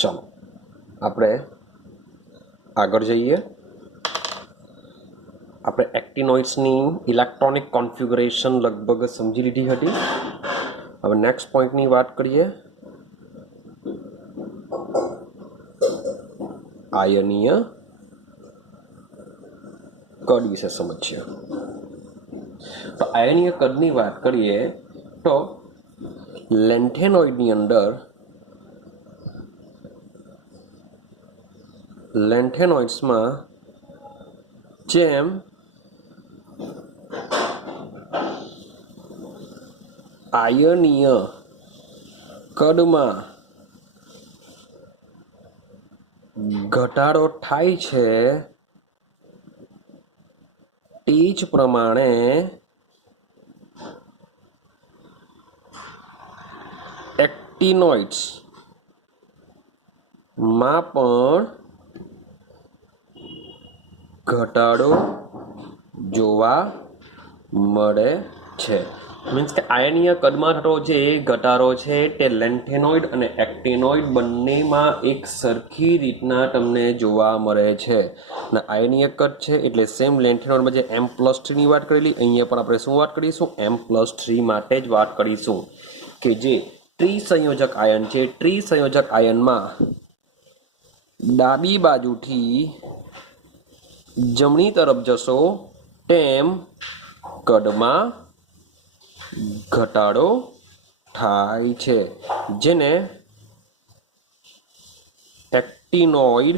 चलो આપણે આગળ જઈએ। આપણે એક્ટિનોઇડ્સની ઇલેક્ટ્રોનિક કોન્ફિગરેશન લગભગ સમજી લીધી હતી। હવે નેક્સ્ટ પોઈન્ટની વાત કરીએ, આયનીય કદ વિશે સમજીએ। તો આયનીય કદની વાત કરીએ તો લેન્થેનોઇડની અંદર લેન્થેનોઇડ્સમાં જેમ આયનીય કદમાં ઘટાડો થાય છે તે જ પ્રમાણે એક્ટિનોઇડ્સ માં પણ ઘટાડો જોવા મળે છે। મીન્સ કે આયનીય કદમાં થતો જે ઘટાડો છે તે લેન્થેનોઇડ અને એક્ટિનોઇડ બંનેમાં એક સરખી રીતના તમને જોવા મળે છે। અને આયનીય કદ છે એટલે સેમ લેન્થેનોઇડમાં જે M+3ની વાત કરેલી, અહીંયા પણ આપણે શું વાત કરીશું? M+3 માટે જ વાત કરીશું કે જે ત્રિસંયોજક આયન છે। ત્રિસંયોજક આયનમાં ડાબી બાજુથી જમણી તરફ જશો તેમ કદમાં ઘટાડો થાય છે, જેને એક્ટિનોઇડ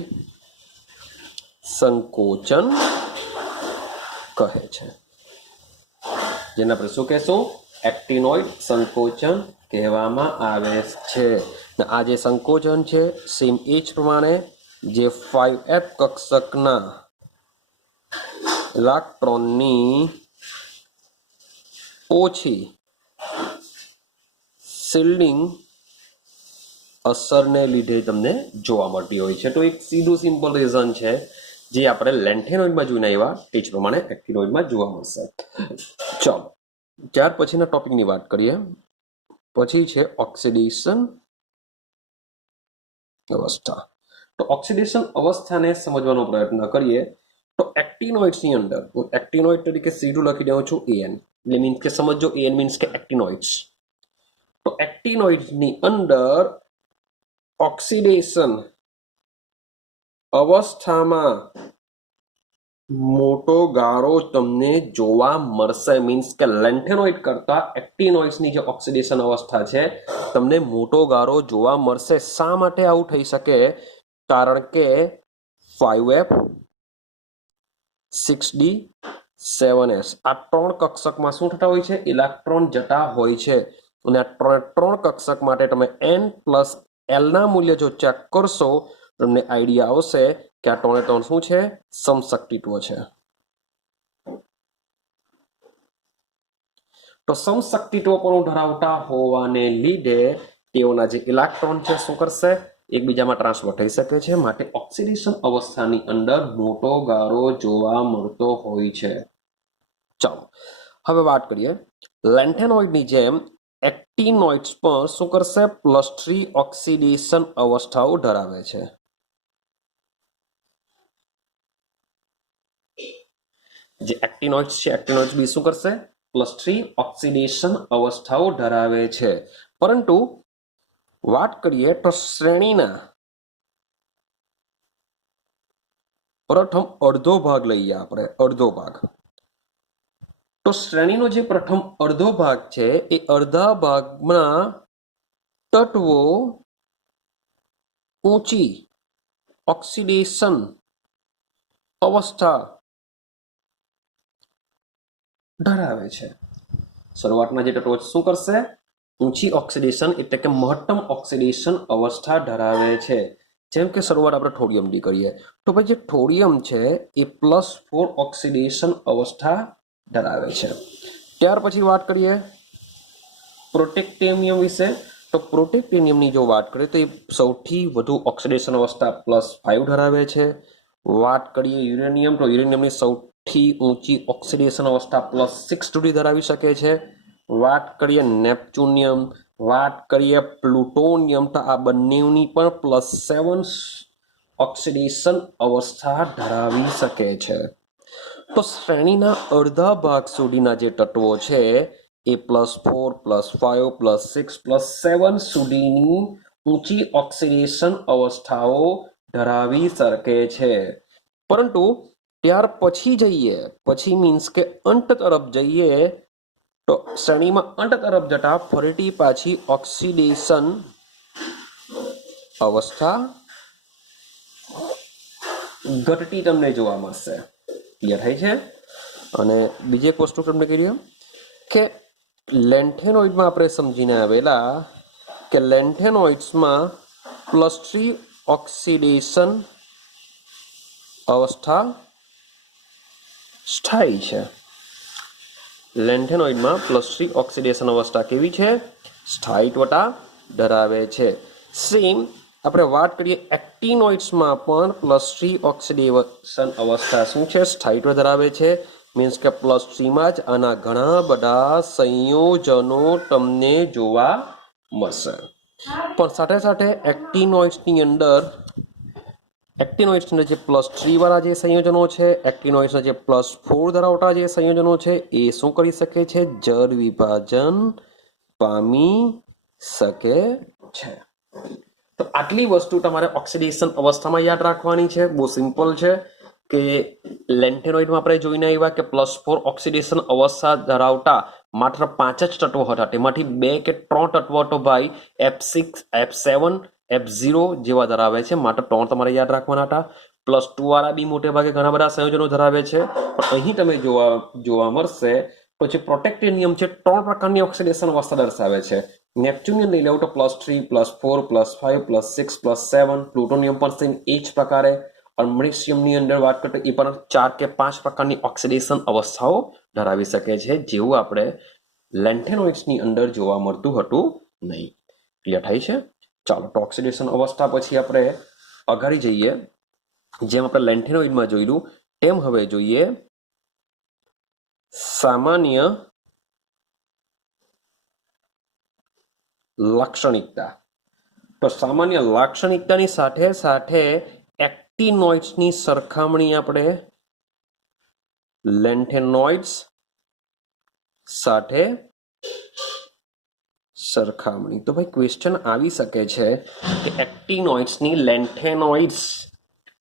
સંકોચન કહે છે। જેને આપણે શું કહેશું? એક્ટિનોઇડ સંકોચન કહેવામાં આવે છે। આ જે સંકોચન છે સેમ એ જ પ્રમાણે જે 5f કક્ષકના ઇલેક્ટ્રોનની ઓછી શિલ્ડિંગ અસરને લીધે તમને જોવા મળતી હોય છે। તો એક સીધું સિમ્પલ રીઝન છે જે આપણે લેન્થેનોઇડમાં જોઈને આવ્યા તે જ પ્રમાણે એક્ટિનોઇડમાં જોવા મળશે। ચાલો ત્યાર પછીના ટોપિકની વાત કરીએ। પછી છે ઓક્સિડેશન અવસ્થા। તો ઓક્સિડેશન અવસ્થાને સમજવાનો પ્રયત્ન કરીએ તો એક્ટિનોઇડ્સની અંદર હું એક્ટિનોઇડ તરીકે સીધું લખી દઉં છું AN, એટલે મીન્સ કે સમજો AN મીન્સ કે એક્ટિનોઇડ્સ। તો એક્ટિનોઇડ્સની અંદર ઓક્સિડેશન અવસ્થામાં મોટો ગાળો તમને જોવા મળશે। મીન્સ કે લેન્થેનોઇડ કરતા એક્ટિનોઇડ્સની જે ઓક્સિડેશન અવસ્થા છે તમને મોટો ગાળો જોવા મળશે। શા માટે આવું થઈ શકે? કારણ કે 5f 6d 7s આ ત્રણ કક્ષકમાં શું થતા હોય છે? ઇલેક્ટ્રોન જતા હોય છે। અને આ ત્રણ કક્ષક માટે તમે n+l ના મૂલ્ય જો ચેક કરશો તમને આઈડિયા આવશે કે આ ત્રણે ત્રણ શું છે? સમશક્તિત્વ છે। તો સમશક્તિત્વ પણ ધરાવતા હોવાને લીધે તેઓના જે ઇલેક્ટ્રોન છે શું કરશે? એકબીજામાં ટ્રાન્સફર થઈ શકે છે। માટે ઓક્સિડેશન અવસ્થાની અંદર મોટો ગાળો જોવા મળતો હોય છે। ચાલો હવે વાત કરીએ લેન્થેનોઇડની જેમ એક્ટિનોઇડ્સ પણ શું કરશે? +3 ઓક્સિડેશન અવસ્થાઓ ધરાવે છે। જે એક્ટિનોઇડ્સ છે એક્ટિનોઇડ્સ બી શું કરશે? +3 ઓક્સિડેશન અવસ્થાઓ ધરાવે છે। પરંતુ વાત કરીએ તો શ્રેણીના પ્રથમ અડધો ભાગ લઈએ આપણે, અડધો ભાગ। તો શ્રેણીનો જે પ્રથમ અડધો ભાગ છે એ અડધા ભાગમાં તત્વો ઊંચી ઓક્સિડેશન અવસ્થા ધરાવે છે। શરૂઆતના જે તત્વો શું કરશે? ઊંચી ઓક્સિડેશન એટલે કે મહત્તમ ઓક્સિડેશન અવસ્થા ધરાવે છે। જેમ કે શરૂઆત આપણે થોડિયમની કરીએ તો ભાઈ જે થોડિયમ છે એ +4 ઓક્સિડેશન અવસ્થા ધરાવે છે। ત્યાર પછી વાત કરીએ પ્રોટેક્ટેનિયમ વિશે। તો પ્રોટેક્ટેનિયમની જો વાત કરીએ તો એ સૌથી વધુ ઓક્સિડેશન અવસ્થા +5 ધરાવે છે। વાત કરીએ યુરેનિયમ તો યુરેનિયમની સૌથી ઊંચી ઓક્સિડેશન અવસ્થા +6 સુધી ધરાવી શકે છે। વાત કરીએ નેપ્ચ્યુનિયમ વાત કરીએ પ્લુટોનિયમ તો આ બંનેની પણ +7 ઓક્સિડેશન અવસ્થા ધરાવી શકે છે. તો શ્રેણીના અડધા ભાગ સુધીના જે તત્વો છે એ +4 +5 +6 +7 સુધીની ઊંચી ઓક્સિડેશન અવસ્થાઓ ધરાવી શકે છે. પરંતુ ત્યાર પછી જઈએ, પછી મીન્સ કે અંત તરફ જઈએ, તો શ્રેણીમાં અંત તરફ જતા ફરીથી પાછી ઓક્સિડેશન અવસ્થા ઘટતી તમને જોવા મળશે. ક્લિયર થાય છે? અને બીજી એક વસ્તુ તમને કહી દઉં કે લેન્થેનોઇડમાં આપણે સમજીને આવેલા કે લેન્થેનોઇડ્સમાં +3 ઓક્સિડેશન અવસ્થા સ્થાયી છે. લેન્થેનોઇડમાં +3 ઓક્સિડેશન અવસ્થા કેવી છે? સ્થાયીત્વતા ધરાવે છે. સેમ આપણે વાત કરીએ એક્ટિનોઇડ્સમાં પણ +3 ઓક્સિડેશન અવસ્થા શું છે? સ્થાયીત્વ ધરાવે છે. મીન્સ કે +3માં જ આના ઘણા બધા સંયોજનો તમને જોવા મળશે. પણ સાથે સાથે એક્ટિનોઇડ્સની અંદર જે +3 વાળા જે સંયોજનો છે, એક્ટિનોઇડ્સના જે +4 ધરાવતા જે સંયોજનો છે, એ શું કરી શકે છે? જળ વિભાજન પામી શકે છે. તો આટલી વસ્તુ તમારે ઓક્સિડેશન અવસ્થામાં યાદ રાખવાની છે. બહુ સિમ્પલ છે કે લેન્થેનોઇડમાં આપણે જોઈને આવ્યા કે +4 ઓક્સિડેશન અવસ્થા ધરાવતા માત્ર 5 જ તત્વો હતા. તેમાંથી 2 કે 3 તત્વો તો ભાઈ F6 F7 F0 જેવા ધરાવે છે. માત્ર 3 તમારે યાદ રાખવાના હતા. +2 વાળા બી મોટે ભાગે ઘણા બધા સંયોજનો ધરાવે છે. પણ અહીં તમે જોવા મળશે તો જે પ્રોટેક્ટેનિયમ છે 3 પ્રકારની ઓક્સિડેશન અવસ્થા દર્શાવે છે. નેપ્ચ્યુનિયમ લઈ લેવું તો +3 +4 +5 +6 +7. પ્લુટોનિયમ પણ સેમ એ જ પ્રકારે. અલ્યુમિનિયમની અંદર વાત કરીએ એ પણ 4 કે 5 પ્રકારની ઓક્સિડેશન અવસ્થાઓ ધરાવી શકે છે, જેવું આપણે લેન્થેનોઇડ્સની અંદર જોવા મળતું હતું નહીં. ક્લિયર થાય છે? ચાલો, તો ઓક્સિડેશન અવસ્થા પછી આપણે અગાડી જઈએ. જેમ આપણે લેન્થેનોઇડમાં જોયું તેમ હવે જોઈએ સામાન્ય લાક્ષણિકતા. તો સામાન્ય લાક્ષણિકતાની સાથે સાથે એક્ટિનોઇડ્સની સરખામણી આપણે લેન્થેનોઇડ્સ સાથે સરખામણી. તો ભાઈ ક્વેશ્ચન આવી શકે છે કે એક્ટિનોઇડ્સની લેન્થેનોઇડ્સ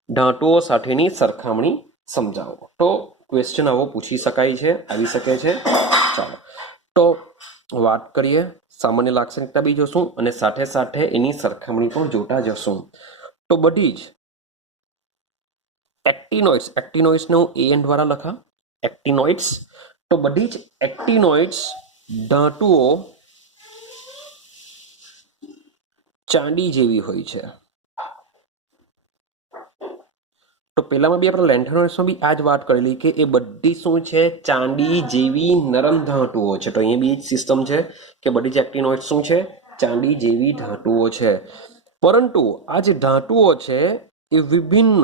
ધાતુઓ સાથેની સરખામણી સમજાવો. તો ક્વેશ્ચન આવો પૂછી શકાય છે, આવી શકે છે. ચાલો, તો વાત કરીએ, સામાન્ય લાક્ષણિકતા બી જોશું અને સાથે સાથે એની સરખામણી પણ જોતા જશું. તો બધી જ એક્ટિનોઇડ્સને હું AN દ્વારા લખા. એક્ટિનોઇડ્સ, તો બધી જ એક્ટિનોઇડ્સ ધાતુઓ ચાંદી જેવી હોય છે. તો પહેલામાં બી આપણે લેન્થેનોઇડ્સમાં બી આ જ વાત કરેલી કે એ બધી શું છે? ચાંદી જેવી નરમ ધાતુઓ છે. તો અહીંયા બી જ સિસ્ટમ છે કે બધી જ એક્ટિનોઇડ્સ શું છે? ચાંદી જેવી ધાતુઓ છે. પરંતુ આ જે ધાતુઓ છે એ વિભિન્ન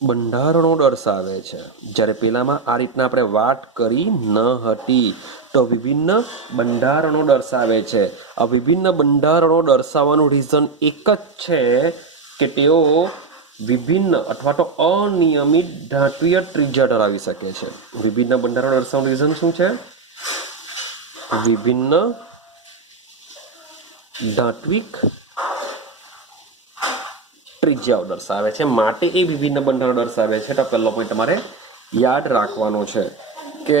બંધારણો દર્શાવે છે. જ્યારે પેલામાં આ રીતના આપણે વાત કરી ન હતી. તો વિભિન્ન બંધારણો દર્શાવે છે. આ વિભિન્ન બંધારણો દર્શાવવાનું રીઝન એક જ છે કે તેઓ વિભિન્ન અથવા તો અનિયમિત ધાત્વિય ત્રિજ્યા ધરાવી શકે છે. વિભિન્ન બંધારણો દર્શાવવાનું રીઝન શું છે? વિભિન્ન ધાત્વિક ત્રિજ્યાઓ દર્શાવે છે, માટે એ વિભિન્ન બંધારણો દર્શાવે છે. તો પહેલો પોઈન્ટ તમારે યાદ રાખવાનો છે કે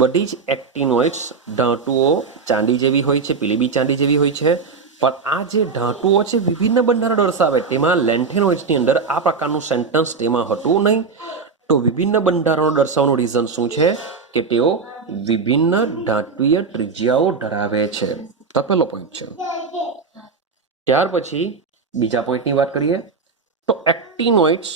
બધી જ એક્ટિનોઇડ્સ ધાતુઓ ચાંદી જેવી હોય છે. પેલી બી ચાંદી જેવી હોય છે. પણ આ જે ધાતુઓ છે વિભિન્ન બંધારણ દર્શાવે, તેમાં લેન્થેનોઇડ્સની અંદર આ પ્રકારનું સેન્ટન્સ તેમાં હતું નહીં. તો વિભિન્ન બંધારણો દર્શાવવાનું રીઝન શું છે? કે તેઓ વિભિન્ન ધાત્વિય ત્રિજ્યાઓ ધરાવે છે. તો પહેલો પોઈન્ટ છે. ત્યાર પછી બીજા પોઈન્ટની વાત કરીએ તો એક્ટિનોઇડ્સ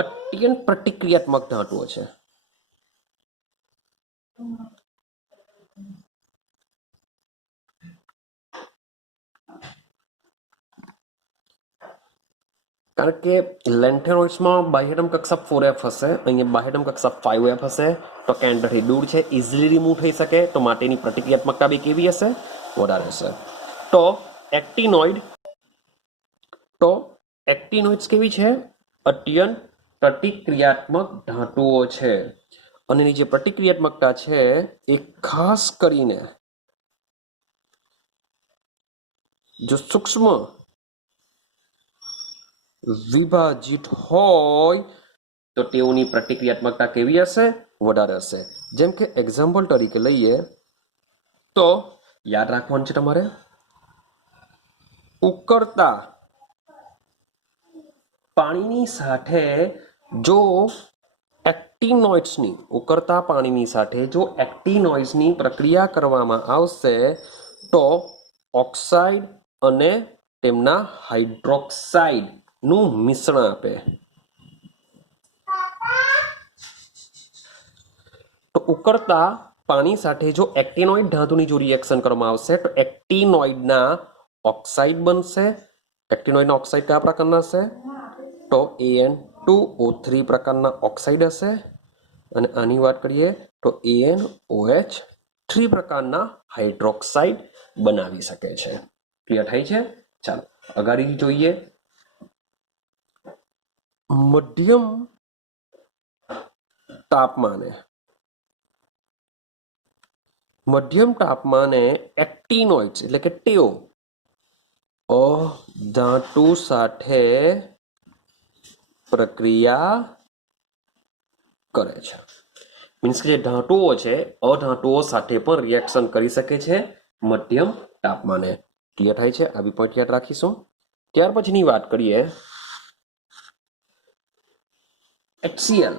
અત્યંત પ્રતિક્રિયાત્મક ધાતુઓ છે. કારણ કે લેન્થેનોઇડ્સમાં બાહ્યતમ કક્ષા 4F હશે, અહીંયા બાહ્યતમ કક્ષા 5F હશે, તો કેન્દ્રથી દૂર છે, ઇઝીલી રિમૂવ થઈ શકે, તો માટેની પ્રતિક્રિયાત્મકતા બી કેવી હશે? વધારે હશે. તો એક્ટિનોઇડ્સ કેવી છે? અત્યંત પ્રતિક્રિયાત્મક ધાતુઓ છે, અને એની જે પ્રતિક્રિયાત્મકતા છે એ ખાસ કરીને જો સૂક્ષ્મ વિભાજિત હોય તો તેઓની પ્રતિક્રિયાત્મકતા કેવી હશે? વધારે હશે. જેમ કે એક્ઝામ્પલ તરીકે લઈએ તો યાદ રાખવાનું છે તમારે, ઉકળતા પાણીની સાથે જો એક્ટિનોઇડ્સની ઉકળતા પાણીની સાથે જો એક્ટિનોઇડ્સની પ્રક્રિયા કરવામાં આવશે તો ઓક્સાઇડ અને તેમના હાઇડ્રોક્સાઇડનું મિશ્રણ આપે. તો ઉકળતા પાણી સાથે જો એક્ટિનોઇડ ધાતુની જો રિએક્શન કરવામાં આવશે તો એક્ટિનોઇડના ઓક્સાઇડ બનશે. એક્ટિનોઇડના ઓક્સાઇડ કયા પ્રકારના હશે? તો An2O3 પ્રકારના ઓક્સાઇડ હશે, અને આની વાત કરીએ તો AnOH3 પ્રકારના હાઇડ્રોક્સાઇડ બનાવી શકે છે. ક્લિયર થાય છે? ચાલો આગળ જોઈએ. મધ્યમ તાપમાને એક્ટિનોઇડ્સ એટલે કે તેઓ અધાતુ સાથે પ્રક્રિયા કરે છે. મીન્સ કે જે ધાતુઓ છે અધાતુઓ સાથે પણ રિએક્શન કરી શકે છે મધ્યમ તાપમાને. ક્લિયર થાય છે? આવી પોઈન્ટ યાદ રાખીશું. ત્યાર પછીની વાત કરીએ HCl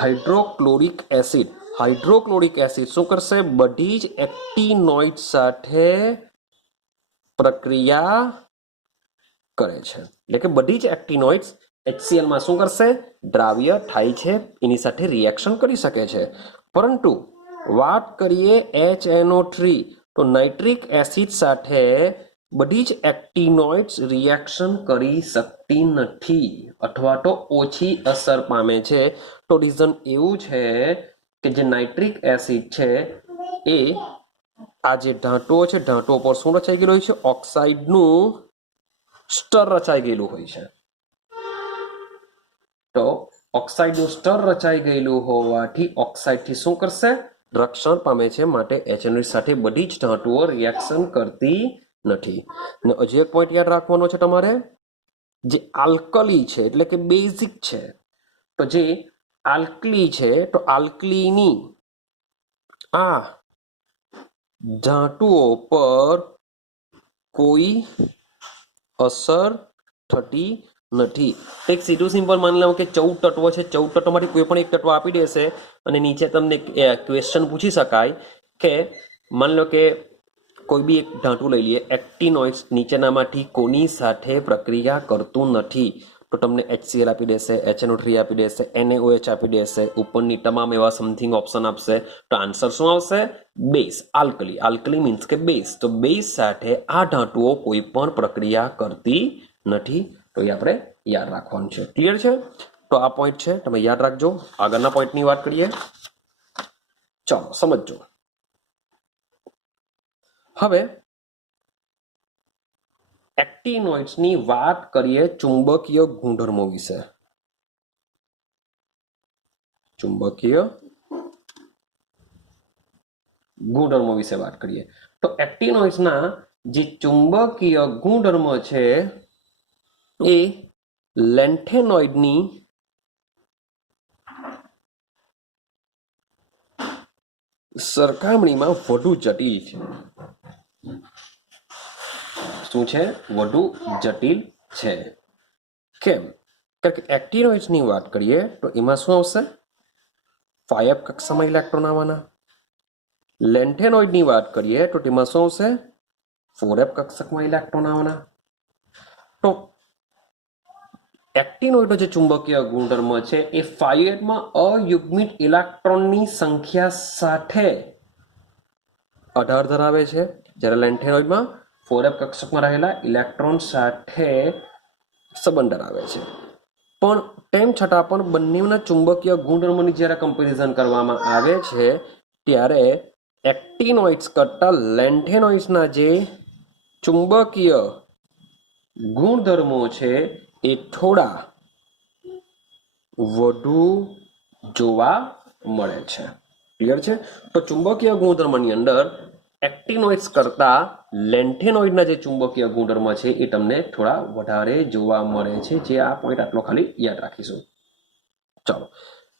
hydrochloric acid. Hydrochloric acid શું કરશે? બધી જ એક્ટિનોઇડ સાથે પ્રક્રિયા કરે છે. એટલે કે બધી જ એક્ટિનોઇડ્સ HCl માં શું કરશે? દ્રાવ્ય થાય છે, એની સાથે રિએક્શન કરી શકે છે. પરંતુ વાત કરીએ HNO3 તો નાઇટ્રિક એસિડ સાથે બધી જ એક્ટિનોઇડ્સ રિએક્શન કરી શકતી નથી અથવા તો ઓછી અસર પામે છે. તો રીઝન એવું છે કે જે નાઇટ્રિક એસિડ છે એ આ જે ધાતુઓ છે ધાતુઓ પર શું રચાઈ ગયેલું હોય છે? ઓક્સાઇડનું સ્તર રચાઈ ગયેલું હોય છે. તો ઓક્સાઇડનું સ્તર રચાઈ ગયેલું હોવાથી ઓક્સાઇડથી શું કરશે? રક્ષણ પામે છે. માટે HNO સાથે બધી જ ધાતુઓ રિએક્શન કરતી નથી. અને હજી એક પોઈન્ટ યાદ રાખવાનો છે તમારે, જે આલ્કલી છે એટલે કે બેઝિક છે, તો જે આલ્કલી છે તો આલ્કલીની આ ધાતુઓ પર કોઈ અસર થતી નથી. એક સીધું સિમ્પલ માની લો કે 14 તત્વો છે, 14 તત્વોમાંથી કોઈ પણ એક તત્વ આપી દેશે અને નીચે તમને ક્વેશ્ચન પૂછી શકાય કે માની લો કે કોઈ બી એક ધાતુ લઈ લઈએ, એક્ટિનોઇડ્સ નીચેનામાંથી કોની સાથે પ્રક્રિયા કરતું નથી, તો તમને HCl આપી દેશે, HNO3 આપી દેશે, NaOH આપી દેશે, ઉપરની તમામ એવા સમથિંગ ઓપ્શન આપશે. તો આન્સર શું આવશે? Base, alkali. આલ્કલી મીન્સ કે બેઝ. તો બેઝ સાથે આ ધાતુઓ કોઈ પણ પ્રક્રિયા કરતી નથી. તો એ આપણે યાદ રાખવાનું છે. ક્લિયર છે? તો આ પોઈન્ટ છે, તમે યાદ રાખજો. આગળના પોઈન્ટની વાત કરીએ. ચાલો સમજો. હવે એક્ટિનોઇડ્સની વાત કરીએ ચુંબકીય ગુણધર્મો વિશે. ચુંબકીય ગુણધર્મો વિશે વાત કરીએ તો એક્ટિનોઇડ્સના જે ચુંબકીય ગુણધર્મો છે એ લેન્થેનોઇડની સરખામણીમાં વધુ જટિલ છે. શું છે? વધુ જટિલ છે. કેમ? કારણ કે એક્ટિનોઇડ્સની વાત કરીએ તો એમાં શું આવશે? 5F કક્ષામાં ઇલેક્ટ્રોન આવવાના. લેન્થેનોઇડની વાત કરીએ તો તેમાં શું આવશે? 4F કક્ષકમાં ઇલેક્ટ્રોન આવવાના. તો એક્ટિનોઇડનો જે ચુંબકીય ગુણધર્મ છે એ 5Fમાં અયુગ્મિત ઇલેક્ટ્રોનની સંખ્યા સાથે આધાર ધરાવે છે, જ્યારે લેન્થેનોઇડમાં 4F કક્ષકમાં રહેલા ઇલેક્ટ્રોન સાથે સંબંધ ધરાવે છે. પણ તેમ છતાં પણ બંનેના ચુંબકીય ગુણધર્મોની જ્યારે કમ્પેરિઝન કરવામાં આવે છે ત્યારે એક્ટિનોઇડ્સ કરતાં લેન્થેનોઇડ્સના જે ચુંબકીય ગુણધર્મો છે એ થોડા વધુ જોવા મળે છે. ક્લિયર છે? તો ચુંબકીય ગુણધર્મની અંદર એક્ટિનોઇડ્સ કરતા લેન્થેનોઇડના જે ચુંબકીય ગુણધર્મ છે એ તમને થોડા વધારે જોવા મળે છે. જે આ પોઈન્ટ આટલો ખાલી યાદ રાખીશું. ચાલો,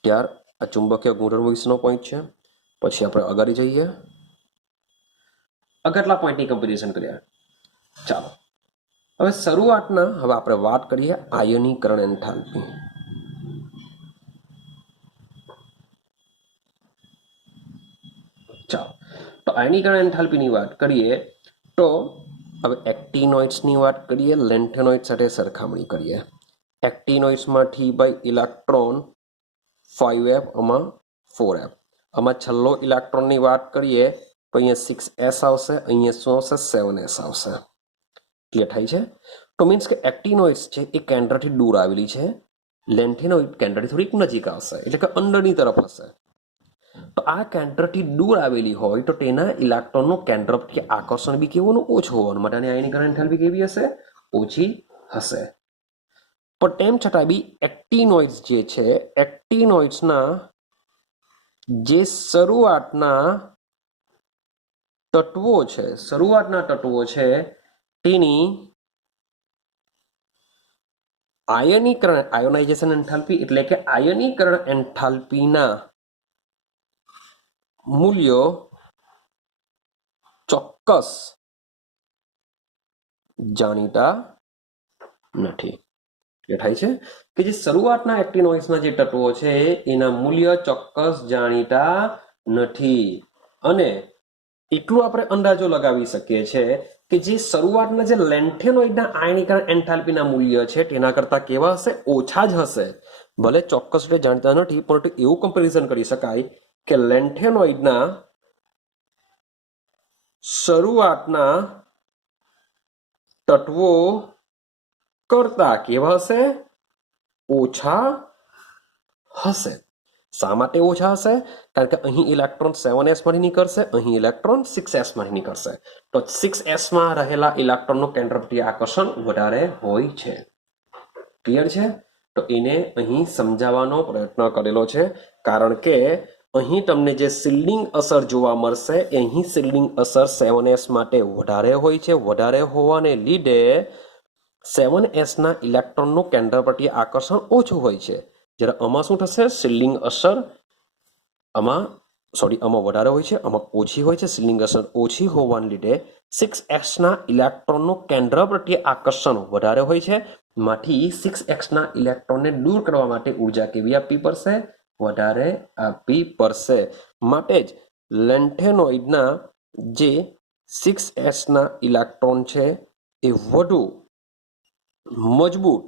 ત્યાર આ ચુંબકીય ગુણધર્મ વિશેનો પોઈન્ટ છે. પછી આપણે આગળ જઈએ. આગળના પોઈન્ટની કમ્પેરિઝન કરીએ. ચાલો, હવે શરૂઆતના હવે આપણે વાત કરીએ આયનીકરણ એન્થાલ્પી. ચાલો, તો આયનીકરણ એન્થાલ્પીની વાત કરીએ તો હવે એક્ટિનોઇડ્સની વાત કરીએ, લેન્થેનોઇડ સાથે સરખામણી કરીએ. એક્ટિનોઇડ્સમાંથી ભાઈ ઇલેક્ટ્રોન 5f આમાં 4f. આમાં છેલ્લો ઇલેક્ટ્રોનની વાત કરીએ તો અહીંયા 6s આવશે, અહીંયા શું આવશે 7s આવશે. ક્લિયર થાય છે? તો મીન્સ કે એક્ટિનોઇડ્સ છે એ કેન્દ્રથી દૂર આવેલી છે, લેન્થેનોઇડ કેન્દ્રથી થોડીક નજીક આવશે, એટલે કે અંદરની તરફ હશે. તો આ કેન્દ્રથી દૂર આવેલી હોય તો તેના ઇલેક્ટ્રોનનું કેન્દ્ર પ્રત્યે આકર્ષણ બી કેવું ઓછું હોવાનું, માટે આયનીકરણ એન્થાલ્પી કેવી હશે? ઓછી હશે. પણ તેમ છતાં બી એક્ટિનોઇડ્સ જે છે, એક્ટિનોઇડ્સના જે શરૂઆતના તત્વો છે તેની આયોનાઇઝેશન એન્થાલ્પી એટલે કે આયનીકરણ એન્થાલ્પીના મૂલ્યો ચોક્કસ જાણીતા નથી. એ થાય છે કે જે શરૂઆતના એક્ટિનોઇડ્સના જે તત્વો છે એના મૂલ્ય ચોક્કસ જાણીતા નથી. અને એટલું આપણે અંદાજો લગાવી શકીએ છીએ કે જે શરૂઆતના જે લેન્થેનોઇડના આયનીકરણ એન્થાલ્પીના મૂલ્ય છે તેના કરતાં કેવા હશે? ઓછા જ હશે. ભલે ચોક્કસ રીતે જાણતા નથી, પરંતુ એવું કમ્પેરિઝન કરી શકાય કે લેન્થેનોઇડના શરૂઆતના તત્વો કરતા કેવા હશે? ઓછા હશે. શા માટે ઓછા હશે? કારણ કે અહીં ઇલેક્ટ્રોન 7s માંથી નીકળશે, અહીં ઇલેક્ટ્રોન 6s માંથી નીકળશે. તો 6s માં રહેલા ઇલેક્ટ્રોનનું કેન્દ્ર પ્રત્યે આકર્ષણ વધારે હોય છે. ક્લિયર છે? તો એને અહીં સમજાવવાનો પ્રયત્ન કરેલો છે, કારણ કે અહીં તમને જે શિલ્ડિંગ અસર જોવા મળશે, અહીં શિલ્ડિંગ અસર 7s માટે વધારે હોય છે. વધારે હોવાને લીધે 7sના ઇલેક્ટ્રોનનું કેન્દ્ર પ્રત્યે આકર્ષણ ઓછું હોય છે. જ્યારે આમાં શું થશે? શિલ્ડિંગ અસર આમાં વધારે હોય છે, આમાં ઓછી હોય છે. શિલ્ડિંગ અસર ઓછી હોવાને લીધે 6sના ઇલેક્ટ્રોનનું કેન્દ્ર પ્રત્યે આકર્ષણ વધારે હોય છે. માંથી 6sના ઇલેક્ટ્રોનને દૂર કરવા માટે ઉર્જા કેવી આપવી પડશે? વધારે આપવી પડશે. માટે જ લેન્થેનોઇડના જે 6sના ઇલેક્ટ્રોન છે એ વધુ મજબૂત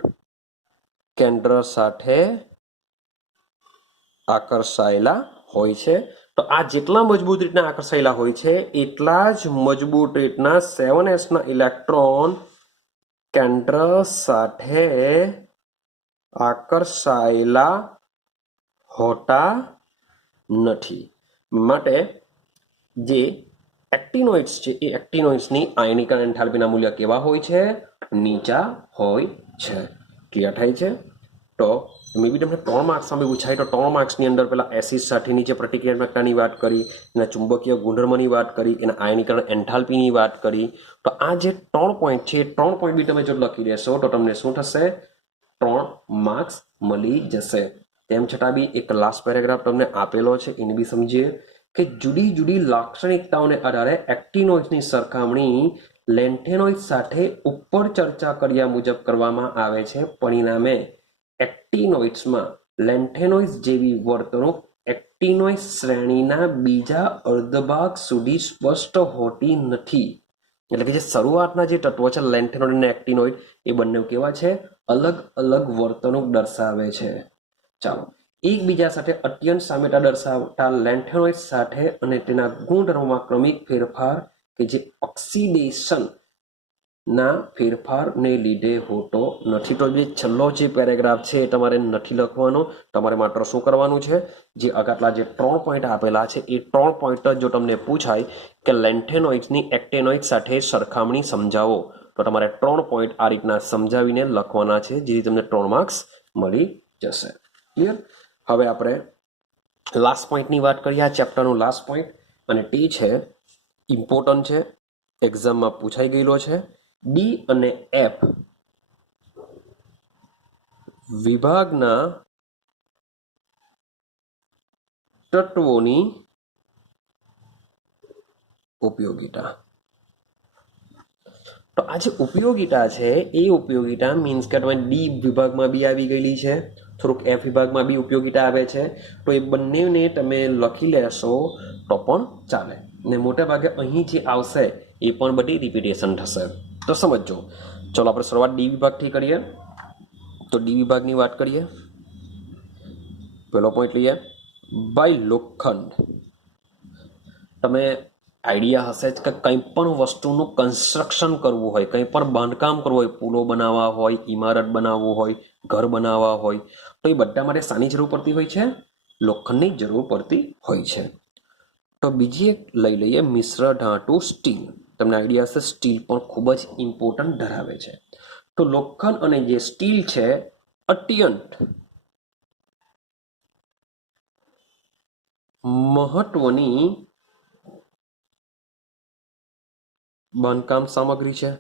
કેન્દ્ર સાથે આકર્ષાયેલા હોય છે. તો આ જેટલા મજબૂત રીતના આકર્ષાયેલા હોય છે એટલા જ મજબૂત રીતના 7sના ઇલેક્ટ્રોન કેન્દ્ર સાથે આકર્ષાયેલા હોતા નથી. માટે જે એક્ટિનોઇડ્સ છે એ એક્ટિનોઇડ્સની આયનીકરણ એન્થાલ્પીના મૂલ્ય કેવા હોય છે? નીચા હોય છે. ક્લિયર થાય છે? તો મે બી તમને 3 માર્ક્સમાં પૂછાય તો 3 માર્ક્સની અંદર પેલા એસિડ સાથેની જે પ્રતિક્રિયાત્મકતાની વાત કરી, એના ચુંબકીય ગુણધર્મની વાત કરી, એના આયનીકરણ એન્થાલ્પીની વાત કરી. તો આ જે 3 પોઈન્ટ છે એ 3 પોઈન્ટ બી તમે જો લખી દેશો તો તમને શું થશે? 3 માર્ક્સ મળી જશે. તેમ છતાં બી એક લાસ્ટ પેરેગ્રાફ તમને આપેલો છે, એને બી સમજીએ કે જુદી જુદી લાક્ષણિકતાઓને આધારે એક્ટિનોઇડ્સની સરખામણી લેન્થેનોઇડ સાથે ઉપર ચર્ચા કર્યા મુજબ કરવામાં આવે છે. પરિણામે એક્ટિનોઇડ્સમાં લેન્થેનોઇડ્સ જેવી વર્તણૂક એક્ટિનોઇડ શ્રેણીના બીજા અર્ધભાગ સુધી સ્પષ્ટ હોતી નથી. એટલે કે જે શરૂઆતના જે તત્વો છે લેન્થેનોઇડ અને એક્ટિનોઇડ એ બંને કેવા છે? અલગ અલગ વર્તણૂક દર્શાવે છે. ચાલો, એકબીજા સાથે અત્યંત સામ્યતા દર્શાવતા લેન્થેનોઇડ સાથે અને તેના ગુણધર્મોમાં ક્રમિક ફેરફાર કે જે ઓક્સિડેશન ના ફેરફારને લીધે હોતો નથી. તો જે છેલ્લો જે પેરેગ્રાફ છે એ તમારે નથી લખવાનો. તમારે માત્ર શું કરવાનું છે, જે આટલા જે 3 પોઈન્ટ આપેલા છે એ 3 પોઈન્ટ જ જો તમને પૂછાય કે લેન્થેનોઇડ્સની એક્ટેનોઇડ સાથે સરખામણી સમજાવો, તો તમારે 3 પોઈન્ટ આ રીતના સમજાવીને લખવાના છે, જેથી તમને 3 માર્ક્સ મળી જશે. ક્લિયર? હવે આપણે લાસ્ટ પોઈન્ટની વાત કરીએ, આ ચેપ્ટરનું લાસ્ટ પોઈન્ટ, અને તે છે ઇમ્પોર્ટન્ટ છે, એક્ઝામમાં પૂછાઈ ગયેલો છે. ડી અને એફ વિભાગના તત્વોની ઉપયોગિતા. તો આ જે ઉપયોગિતા છે એ ઉપયોગિતા મીન્સ કે તમે ડી વિભાગમાં બી આવી ગયેલી છે, થોડુંક એફ વિભાગમાં બી ઉપયોગિતા આવે છે, તો એ બંનેને તમે લખી લેશો તો પણ ચાલે. ને મોટે ભાગે અહીં જે આવશે એ પણ બધી રિપીટેશન થશે. તો સમજો. ચલો આપણે શરૂઆત ડી વિભાગથી કરીએ. તો ડી વિભાગની વાત કરીએ. પહેલો પોઈન્ટ લઈએ, ભાઈ લોખંડ. તમે આઈડિયા હશે જ કે કંઈ પણ વસ્તુનું કન્સ્ટ્રક્શન કરવું હોય, કંઈ પણ બાંધકામ કરવું હોય, પુલો બનાવવા હોય, ઇમારત બનાવવું હોય, ઘર બનાવવા હોય, તો એ બધા માટે શાની જરૂર પડતી હોય છે? લોખંડની જરૂર પડતી હોય છે. તો બીજી એક લઈ લઈએ, મિશ્ર ધાતુ સ્ટીલ. તમને આઈડિયા હશે સ્ટીલ પણ ખૂબ જ ઇમ્પોર્ટન્ટ ધરાવે છે. તો લોખંડ અને જે સ્ટીલ છે અત્યંત મહત્વની બાંધકામ સામગ્રી છે.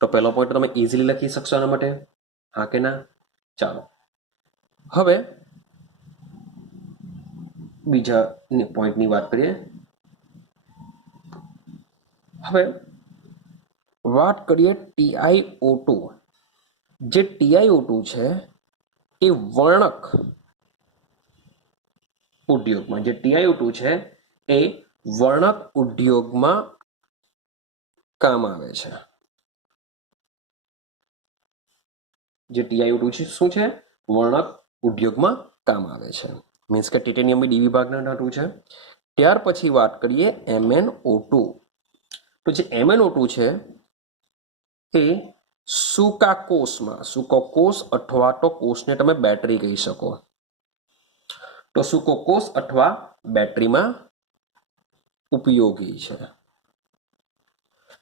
તો પહેલો પોઈન્ટ તમે ઇઝીલી લખી શકશો એના માટે, હા કે ના? ચાલો હવે બીજા પોઈન્ટની વાત કરીએ. હવે વાત કરીએ TiO2. જે TiO2 છે એ વર્ણક ઉદ્યોગમાં, જે TiO2 છે એ વર્ણક ઉદ્યોગમાં કામ આવે છે. જે TiO2 છે શું છે? વર્ણક ઉદ્યોગમાં કામ આવે છે. મીન્સ કે ટાઇટેનિયમ બી ડી વિભાગના ધાતુ છે. ત્યાર પછી વાત કરીએ MnO2. તો જે MnO2 છે એ સૂકા કોષમાં, સૂકો કોષ અથવા તો કોષને તમે બેટરી કહી શકો, તો સૂકો કોષ અથવા બેટરીમાં ઉપયોગી છે.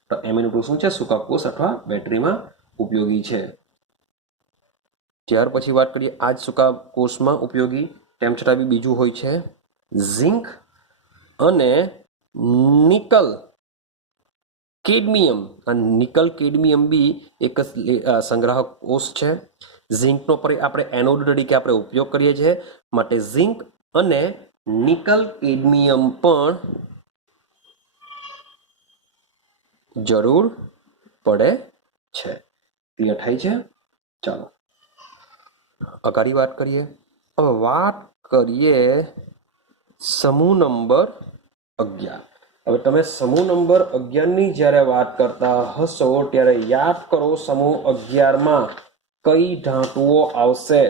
તો MnO2 શું છે? સૂકા કોષ અથવા બેટરીમાં ઉપયોગી છે. ત્યાર પછી વાત કરીએ આ જ સૂકા કોષમાં ઉપયોગી, તેમ છતાં બી બીજું હોય છે ઝિંક અને નિકલ કેડમિયમ. આ નિકલ કેડમિયમ બી એક સંગ્રાહક કોષ છે. ઝિંકનો આપણે એનોડ તરીકે આપણે ઉપયોગ કરીએ છીએ, માટે ઝિંક અને નિકલ કેડમિયમ પણ જરૂર પડે છે. ક્લિયર થાય છે? ચાલો આગળ વાત કરીએ. હવે વાત કરીએ સમૂહ નંબર 11. હવે તમે સમૂહ નંબર 11ની જ્યારે વાત કરતા હશો ત્યારે યાદ કરો સમૂહ 11માં કઈ ધાતુઓ આવશે.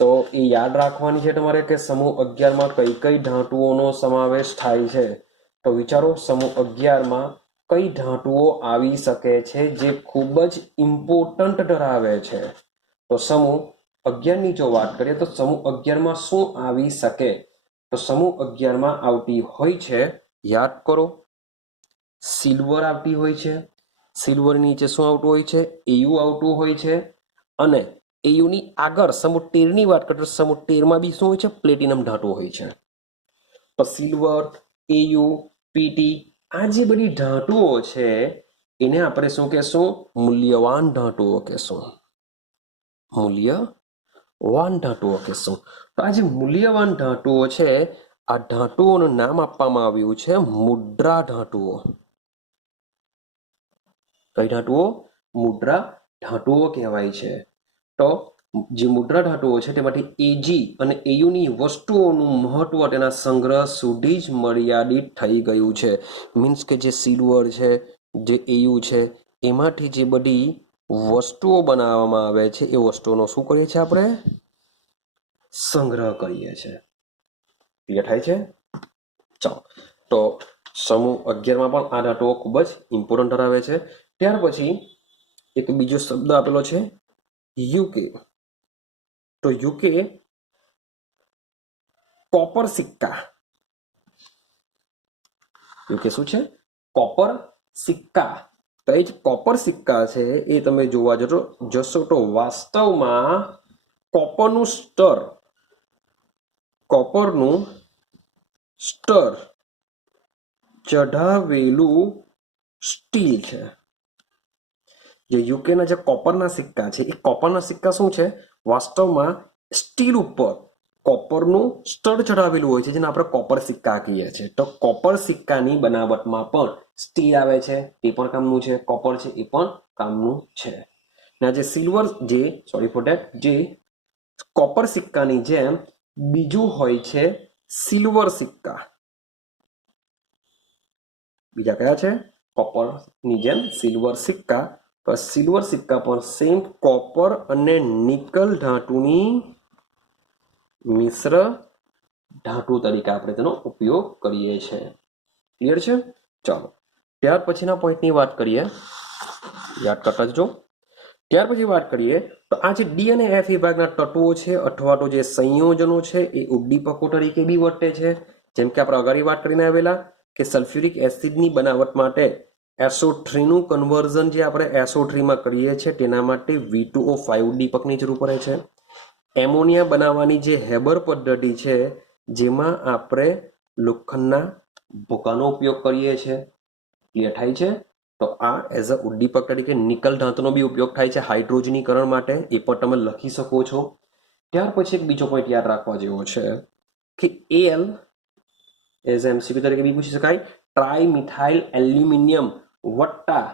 તો એ યાદ રાખવાની છે તમારે કે સમૂહ 11માં કઈ કઈ ધાતુઓનો સમાવેશ થાય છે. તો વિચારો સમૂહ 11માં કઈ ધાતુઓ આવી શકે છે જે ખૂબ જ ઇમ્પોર્ટન્ટ ધરાવે છે. તો સમૂહ 11ની જો વાત કરીએ તો સમૂહ 11માં શું આવી શકે? તો સમૂહ 11માં આવતી હોય છે, યાદ કરો, સિલ્વર આવતી હોય છે. સિલ્વર નીચે શું આવતું હોય છે? એયુ આવતું હોય છે. અને એયુની આગળ સમૂહ 13ની વાત કરીએ તો સમૂહ 13માં બી શું હોય છે? પ્લેટિનમ ધાતુ હોય છે. તો સિલ્વર, એયુ, પીટી, આ જે બધી ધાતુઓ છે એને આપણે શું કહેશું? મૂલ્યવાન ધાતુઓ કહેશું. મૂલ્યવાન ધાતુઓ કહેશું. તો આ જે મૂલ્યવાન ધાતુઓ છે, આ ધાતુઓનું નામ આપવામાં આવ્યું છે મુદ્રા ધાતુઓ. કઈ ધાતુઓ? મુદ્રા ધાતુઓ કહેવાય છે. તો જે મુદ્રા ધાતુઓ છે તેમાંથી એજી અને એયુની વસ્તુઓનું મહત્વ તેના સંગ્રહ સુધી જ મર્યાદિત થઈ ગયું છે. મીન્સ કે જે સિલ્વર છે, જે એયુ છે, એમાંથી જે બધી વસ્તુઓ બનાવવામાં આવે છે એ વસ્તુઓનો શું કરીએ છીએ આપણે? સંગ્રહ કરીએ છીએ. ક્લિયર થાય છે? ચાલો તો સમૂહ 11માં પણ આ ધાતુઓ ખૂબ જ ઇમ્પોર્ટન્ટ ધરાવે છે. ત્યાર પછી એક બીજો શબ્દ આપેલો છે યુકે. તો યુકે કોપર સિક્કા. યુકે શું છે? કોપર સિક્કા. તો એ જ કોપર સિક્કા છે એ તમે જોવા જશો તો વાસ્તવમાં કોપરનું સ્ટર ચઢાવેલું સ્ટીલ છે. જે યુકેના જે કોપરના સિક્કા છે એ કોપરના સિક્કા શું છે? વાસ્તવમાં સ્ટીલ ઉપર કોપરનું સ્ટર ચઢાવેલું હોય છે, જેને આપણે કોપર સિક્કા કહીએ છીએ. તો કોપર સિક્કાની બનાવટમાં પણ સ્ટીલ આવે છે, એ પણ કામનું છે, કોપર છે એ પણ કામનું છે. ને જે જે કોપર સિક્કાની જેમ બીજું હોય છે સિલ્વર સિક્કા. બીજા કયા છે? કોપરની જેમ સિલ્વર સિક્કા. તો સિલ્વર સિક્કા પર સેમ કોપર અને નિકલ ધાતુની મિશ્ર ધાતુ તરીકે આપણે તેનો ઉપયોગ કરીએ છીએ. ક્લિયર છે? ચાલો ત્યાર પછીના પોઈન્ટની વાત કરીએ, યાદ કરતા જજો. ત્યાર પછી વાત કરીએ તો આ જે ડી અને એફ વિભાગના તત્વો છે અથવા તો જે સંયોજનો છે એ ઉદ્દીપકો તરીકે બી વર્તે છે. જેમ કે આપણે અગાડી વાત કરીને આવેલા કે સલ્ફ્યુરિક એસિડની બનાવટ માટે SO3 નું કન્વર્ઝન જે આપણે SO3 માં કરીએ છીએ તેના માટે V2O5 ઉદ્દીપકની જરૂર પડે છે. એમોનિયા બનાવવાની જે હેબર પદ્ધતિ છે જેમાં આપણે લોખંડના ભૂકાનો ઉપયોગ કરીએ છીએ. ક્લિયર થાય છે? તો આ એઝ અ ઉદ્દીપક તરીકે નિકલ ધાતુનો બી ઉપયોગ થાય છે હાઇડ્રોજનીકરણ માટે, એ પણ તમે લખી શકો છો. ત્યાર પછી એક બીજો પોઈન્ટ યાદ રાખવા જેવો છે કે Al એઝ MCQ તરીકે બી પૂછી શકાય. ટ્રાય મિથાઇલ એલ્યુમિનિયમ વત્તા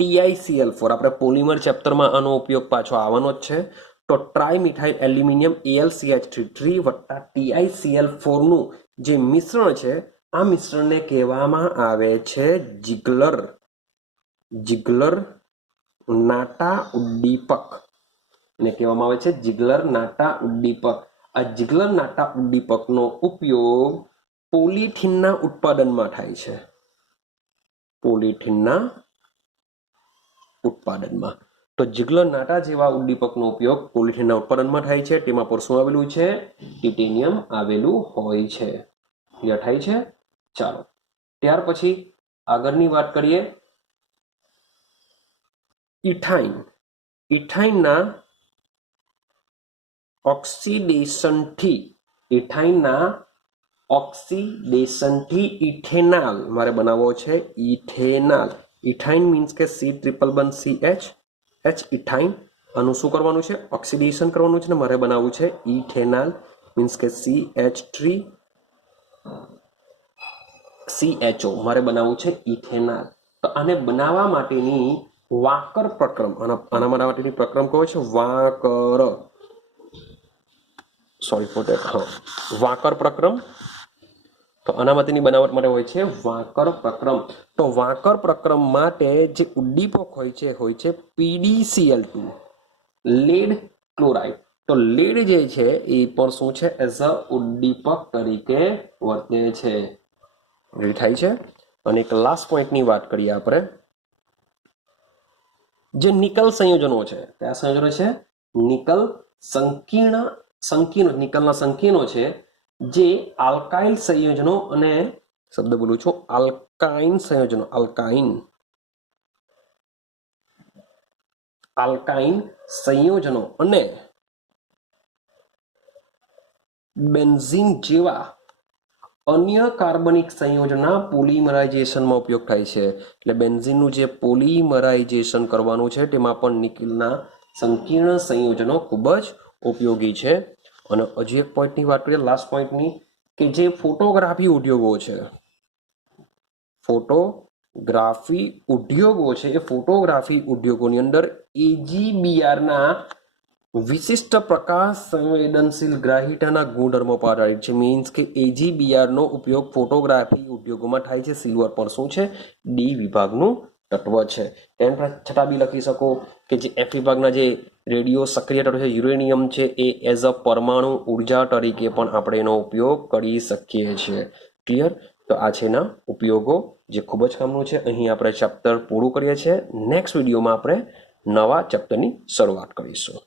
TiCl4. આપણે પોલિમર ચેપ્ટરમાં આનો ઉપયોગ પાછો આવવાનો જ છે. તો ટ્રાય મિથાઇલ એલ્યુમિનિયમ AlCH3 વત્તા TiCl4 નું જે મિશ્રણ છે આ મિશ્રણને કહેવામાં આવે છે જિગલર નાટા ઉદ્દીપક. ને કહેવામાં આવે છે જિગલર નાટા ઉદ્દીપક. આ જિગલર નાટા ઉદ્દીપકનો ઉપયોગ પોલિથીનના ઉત્પાદનમાં થાય છે. પોલિથીનના ઉત્પાદનમાં. તો જિગલર નાટા જેવા ઉદ્દીપકનો ઉપયોગ પોલિથીનના ઉત્પાદનમાં થાય છે. તેમાં પર શું આવેલું છે? ટિટેનિયમ આવેલું હોય છે. ક્લિયર થાય છે? ચાલો ત્યાર પછી આગળની વાત કરીએ. ઇથાઇનના ઓક્સિડેશનથી ઇથેનાલ મારે બનાવવો છે. ઇથેનાલ. ઇથાઇન મીન્સ કે C111CH ઇથાઇન. આનું શું કરવાનું છે? ઓક્સિડેશન કરવાનું છે ને મારે બનાવવું છે ઇથેનાલ મીન્સ કે CH3CHO મારે બનાવવું છે ઇથેનાલ. તો આને બનાવવા માટેની વાકર પ્રક્રમ, આના માટેની પ્રક્રમ કયો છે? વાકર પ્રક્રમ. તો આના માટેની બનાવટ માટે હોય છે વાકર પ્રક્રમ. તો વાકર પ્રક્રમ માટે જે ઉદ્દીપક હોય છે PdCl2 લેડ ક્લોરાઇડ. તો લેડ જે છે એ પણ શું છે? એઝ અ ઉદ્દીપક તરીકે વર્તે છે. રેડી થાય છે? અને એક લાસ્ટ પોઈન્ટની વાત કરીએ આપણે. જે નિકલ સંયોજનો છે, કયા સંયોજનો છે? નિકલ નિકલના સંકીર્ણો છે જે આલ્કાઇલ સંયોજનો અને શબ્દ બોલું છું આલ્કાઇન સંયોજનો અને બેન્ઝીન જેવા અન્ય કાર્બનિક સંયોજનના પોલિમરાઇઝેશનમાં ઉપયોગ થાય છે. એટલે બેન્ઝીનનું જે પોલિમરાઇઝેશન કરવાનું છે તેમાં પણ નિકલના સંકીર્ણ સંયોજનો ખૂબ જ ઉપયોગી છે. અને હજી એક પોઈન્ટની વાત કરીએ, લાસ્ટ પોઈન્ટની, કે જે ફોટોગ્રાફી ઉદ્યોગો છે એ ફોટોગ્રાફી ઉદ્યોગોની અંદર AGBRના વિશિષ્ટ પ્રકાશ સંવેદનશીલ ગ્રાહિતાના ગુણધર્મો પર આધારિત છે. મીન્સ કે AGBRનો ઉપયોગ ફોટોગ્રાફી ઉદ્યોગોમાં થાય છે. સિલ્વર પર શું છે? ડી વિભાગનું તત્વ છે. તેમ છતાં બી લખી શકો કે જે એફ વિભાગના જે રેડિયો સક્રિય તત્વ છે યુરેનિયમ છે એ એઝ અ પરમાણુ ઉર્જા તરીકે પણ આપણે એનો ઉપયોગ કરી શકીએ છીએ. ક્લિયર? તો આ છે એના ઉપયોગો, જે ખૂબ જ કામનું છે. અહીં આપણે ચેપ્ટર પૂરું કરીએ છીએ. નેક્સ્ટ વિડીયોમાં આપણે નવા ચેપ્ટરની શરૂઆત કરીશું.